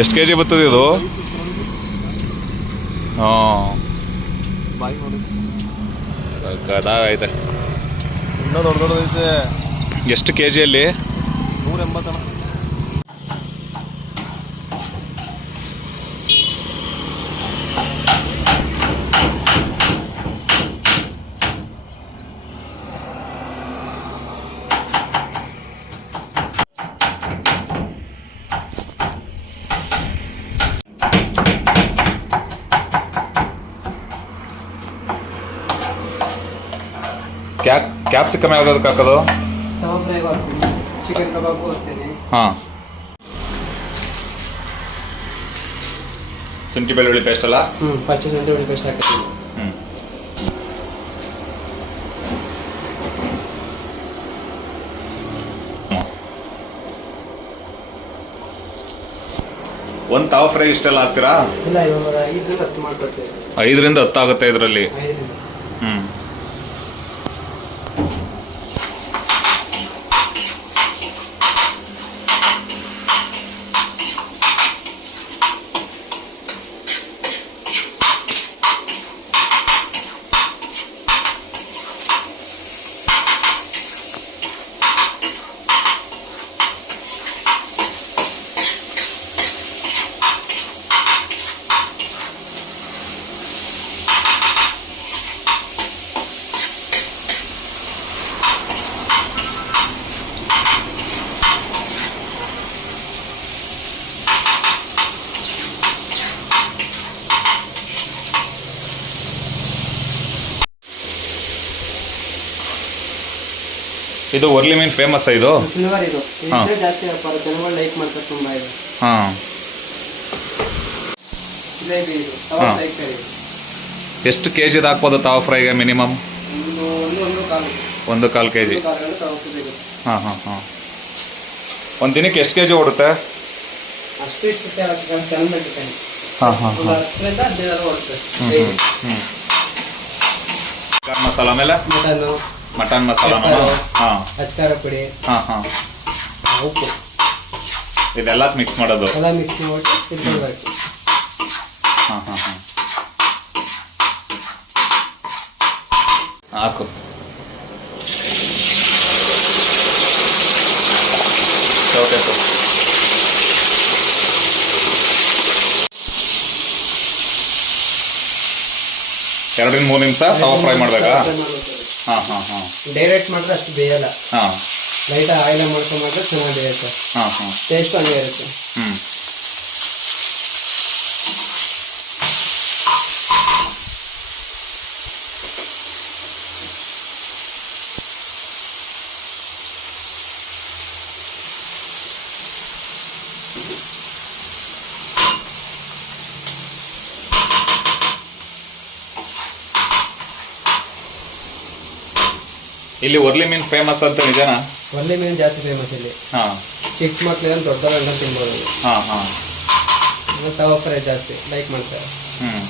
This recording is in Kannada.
ಎಷ್ಟು ಕೆಜಿ ಬರ್ತದೆ ಇದು? ಹಾಂ, ಸಕ್ಕದಾಗೈತೆ. ಇನ್ನೂ ದೊಡ್ಡ ದೊಡ್ಡದೈತೆ. ಎಷ್ಟು ಕೆ ಜಿಯಲ್ಲಿ? 180. ಕ್ಯಾಪ್ಸಿಕಮ್ ಯಾವ್ದಕ್ಕೆ ಹಾಕೋದು? ತವಾ ಫ್ರೈಗೆ ಹಾಕ್ತೀನಿ, ಚಿಕನ್ ಕಬಾಬು ಹಾಕ್ತೀನಿ. ಹಾಂ, ಶುಂಠಿ ಬೆಳ್ಳುಳ್ಳಿ ಪೇಸ್ಟ್ ಅಲ್ಲ? ಫಸ್ಟ್ ಶುಂಠಿ ಬೆಳ್ಳುಳ್ಳಿ ಪೇಸ್ಟ್ ಹಾಕ್ತೀನಿ. ಒಂದು ತಾವ ಫ್ರೈ ಇಷ್ಟೆಲ್ಲ ಹಾಕ್ತೀರಾ? ಇಲ್ಲ, ಇವಾಗ 5ರಿಂದ 10 ಮಾಡ್ಕೊಡ್ತೀವಿ. 5ರಿಂದ 10 ಆಗುತ್ತೆ ಇದರಲ್ಲಿ. 5ರಿಂದ. ಇದು ವರ್ಲಿ ಮೀನ್ ಫೇಮಸ್ ಇದು. ಸಿಲ್ವರ್ ಇದು ಇದ್ರೆ ಜಾಸ್ತಿ ವ್ಯಾಪಾರ, ಜನಗಳು ಲೈಕ್ ಮಾಡ್ತಾರೆ ತುಂಬಾ ಇದು. ಹಾಂ, ಜಿಲೇಬಿ ಇದು ತವಾ ಫ್ರೈ ಸರಿ. ಎಷ್ಟು ಕೆ ಜಿದು ಹಾಕ್ಬೋದು ತಾವ ಫ್ರೈಗೆ ಮಿನಿಮಮ್? ಒಂದು ಕಾಲು ಕೆ ಜಿ. ಹಾಂ ಹಾಂ ಹಾಂ. ಒಂದು ದಿನಕ್ಕೆ ಎಷ್ಟು ಕೆ ಜಿ ಓಡುತ್ತೆ? ಅಷ್ಟು ಇಷ್ಟು ಚೆನ್ನ ಡಿಪೆಂಡ್. ಹಾಂ ಹಾಂ ಹಾಂ. 10ರಿಂದ 15 ಓಡುತ್ತೆ. ಚಿಕನ್ ಮಸಾಲ ಮೇಲೆ ಮಟನ್ ಮಸಾಲ, ಹಾಂ, ಅಚ್ಕಾರ ಪುಡಿ, ಹಾಂ ಹಾಂ, ಉಪ್ಪು ಇದೆಲ್ಲ ಮಿಕ್ಸ್ ಮಾಡೋದು. ಎಲ್ಲ ಮಿಕ್ಸ್ ಮಾಡಿ ಇಟ್ಕೊಳ್ಬೇಕು. ಹಾಂ ಹಾಂ ಹಾಂ, ಹಾಕು. ಓಕೆ, 2-3 ನಿಮಿಷ ತವಾ ಫ್ರೈ ಮಾಡಬೇಕಾ? ಹಾಂ ಹಾಂ ಹಾಂ. ಡೈರೆಕ್ಟ್ ಮಾಡಿದ್ರೆ ಅಷ್ಟು ಬೇಯಲ್ಲ. ಹಾಂ, ಲೈಟ್ ಆಯಿಲ್ ಮಾಡ್ಕೊಂಡು ಮಾಡಿದ್ರೆ ಚೆನ್ನಾಗಿ ಬೇಯುತ್ತೆ. ಹಾಂ ಹಾಂ, ಟೇಸ್ಟ್ ಹಂಗೆ ಇರುತ್ತೆ. ಇಲ್ಲಿ ವರ್ಲಿ ಮೀನ್ ಫೇಮಸ್ ಅಂತ ನಿಜನಾ? ವರ್ಲಿ ಮೀನು ಜಾಸ್ತಿ ಫೇಮಸ್ ಇಲ್ಲಿ. ಹಾಂ, ಚಿಕ್ಕ ಮಕ್ಳಿಗೆ ದೊಡ್ಡವರೆಲ್ಲ ತಿನ್ಬೋದು. ಹಾಂ ಹಾಂ. ತವಾ ಫ್ರೈ ಜಾಸ್ತಿ ಲೈಕ್ ಮಾಡ್ತಾರೆ. ಹ್ಞೂ